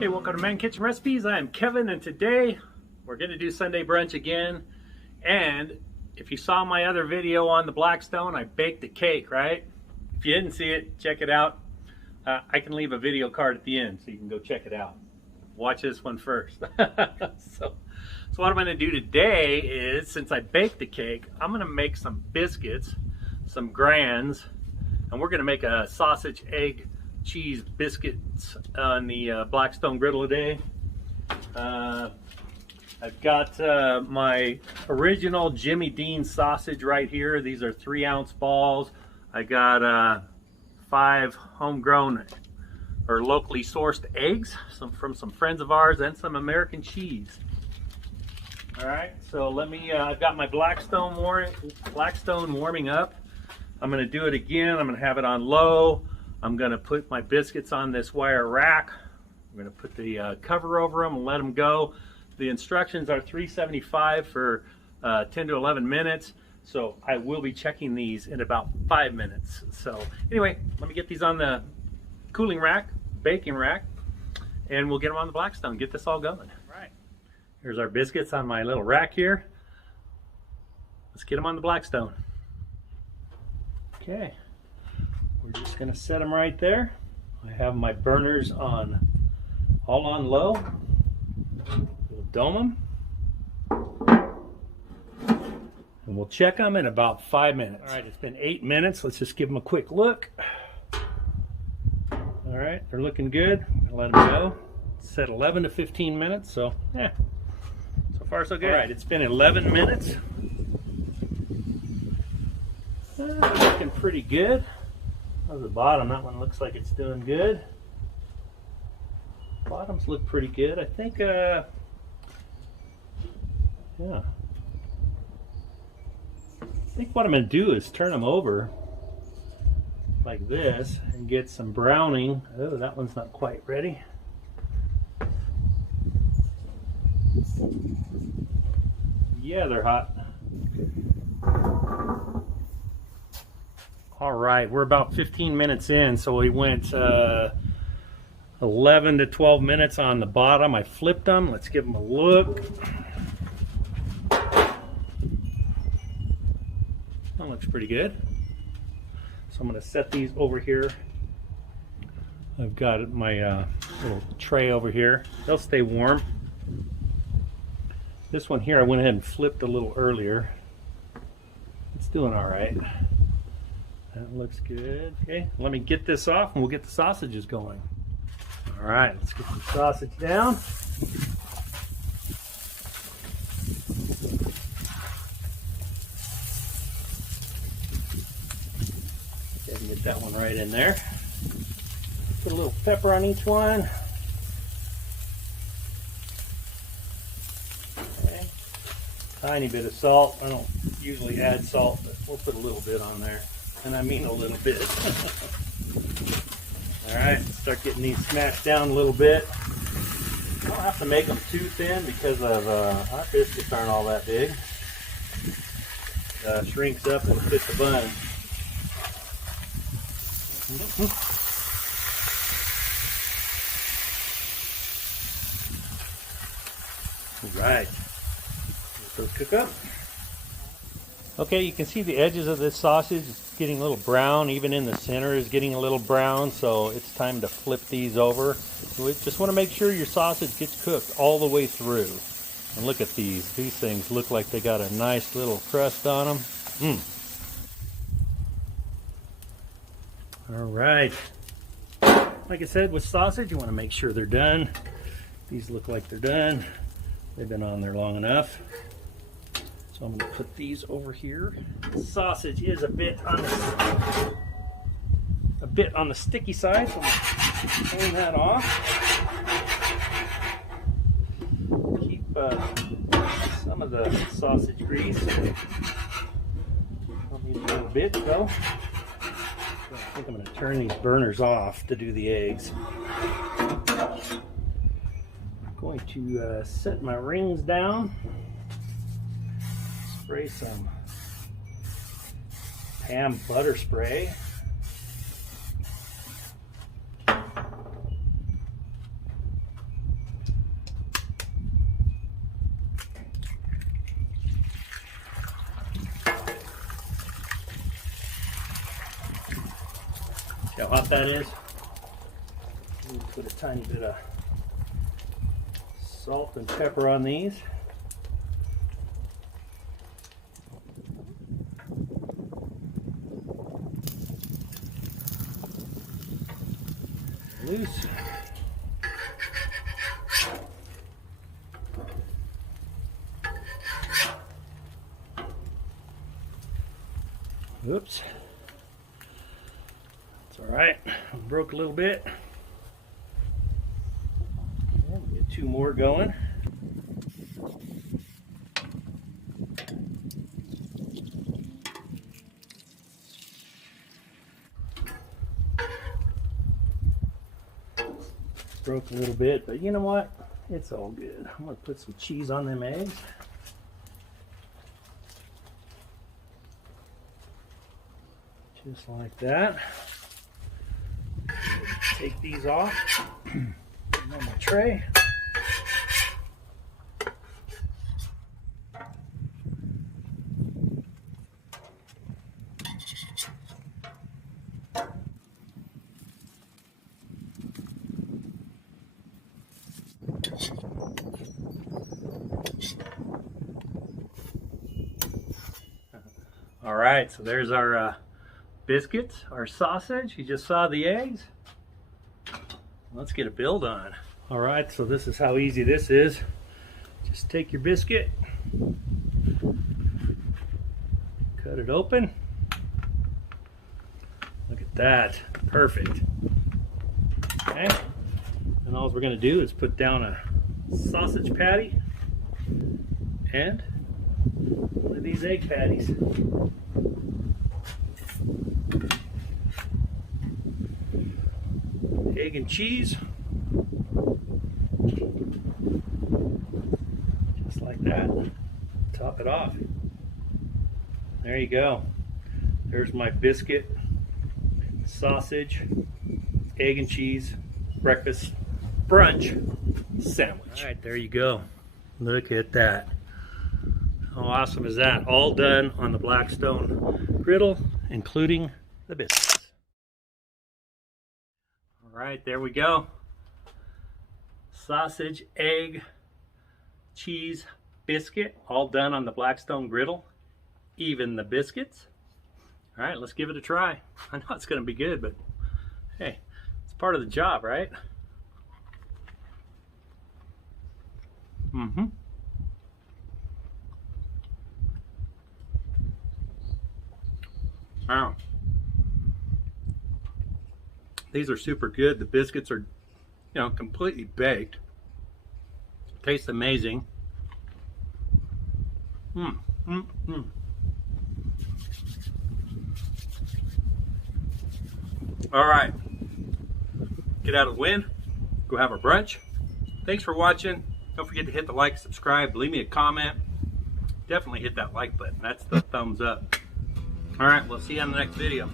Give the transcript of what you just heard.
Hey, welcome to Man Kitchen Recipes. I am Kevin, and today we're going to do Sunday brunch again. And if you saw my other video on the Blackstone, I baked a cake, right? If you didn't see it, check it out. I can leave a video card at the end so you can go check it out. Watch this one first. So what I'm going to do today is, since I baked the cake, I'm going to make some biscuits, some Grands, and we're going to make a sausage, egg, cheese biscuits on the Blackstone Griddle today. I've got my original Jimmy Dean sausage right here. These are 3-ounce balls. I got 5 homegrown or locally sourced eggs, from some friends of ours, and some American cheese. All right, so let me. I've got my Blackstone warming up. I'm going to do it again. I'm going to have it on low. I'm going to put my biscuits on this wire rack. I'm going to put the cover over them and let them go. The instructions are 375 for 10 to 11 minutes. So I will be checking these in about 5 minutes. So anyway, let me get these on the cooling rack, baking rack, and we'll get them on the Blackstone, get this all going. All right, here's our biscuits on my little rack here. Let's get them on the Blackstone. Okay. We're just going to set them right there. I have my burners all on low. We'll dome them. And we'll check them in about 5 minutes. All right, it's been 8 minutes. Let's just give them a quick look. All right, they're looking good. Let them go. Set 11 to 15 minutes, so yeah. So far so good. All right, it's been 11 minutes. Looking pretty good. How's the bottom? That one looks like it's doing good. Bottoms look pretty good. I think, yeah. I think what I'm going to do is turn them over like this and get some browning. Oh, that one's not quite ready. Yeah, they're hot. All right, we're about 15 minutes in, so we went 11 to 12 minutes on the bottom. I flipped them. Let's give them a look. That looks pretty good. So I'm going to set these over here. I've got my little tray over here. They'll stay warm. This one here I went ahead and flipped a little earlier. It's doing all right. That looks good. Okay, let me get this off and we'll get the sausages going. All right, let's get the sausage down. Go ahead and get that one right in there. Put a little pepper on each one. Okay. Tiny bit of salt. I don't usually add salt, but we'll put a little bit on there. And I mean a little bit. All right, start getting these smashed down a little bit. I don't have to make them too thin because of our biscuits aren't all that big. Shrinks up and fits the bun. All right, let those cook up. Okay, you can see the edges of this sausage is getting a little brown. Even in the center is getting a little brown, so it's time to flip these over. So we just want to make sure your sausage gets cooked all the way through. And look at these. These things look like they got a nice little crust on them. All right. Like I said, with sausage, you want to make sure they're done. These look like they're done. They've been on there long enough. So I'm going to put these over here. The sausage is a bit on the sticky side, so I'm going to clean that off. Keep some of the sausage grease. I'll need a little bit though. So I think I'm going to turn these burners off to do the eggs. I'm going to set my rings down. Spray some Pam butter spray. See how hot that is? Put a tiny bit of salt and pepper on these. Loose. Oops. It's all right. Broke a little bit. Get 2 more going. Broke a little bit, but you know what? It's all good. I'm gonna put some cheese on them eggs. Just like that. Take these off. Put them on my tray. All right, so there's our biscuits, our sausage. You just saw the eggs. Let's get a build on. All right, so this is how easy this is. Just take your biscuit, cut it open. Look at that, perfect. Okay, and all we're gonna do is put down a sausage patty and one of these egg patties. Egg and cheese. Just like that. Top it off. There you go. There's my biscuit, sausage, egg and cheese, breakfast, brunch sandwich. All right, there you go. Look at that. How awesome is that? All done on the Blackstone Griddle, including the biscuits. All right, there we go. Sausage, egg, cheese, biscuit, all done on the Blackstone Griddle, even the biscuits. All right, let's give it a try. I know it's gonna be good, but hey, it's part of the job, right? Mm-hmm. Wow. These are super good. The biscuits are, completely baked. Tastes amazing. All right. Get out of the wind. Go have a brunch. Thanks for watching. Don't forget to hit the like, subscribe, leave me a comment. Definitely hit that like button. That's the thumbs up. All right, we'll see you on the next video.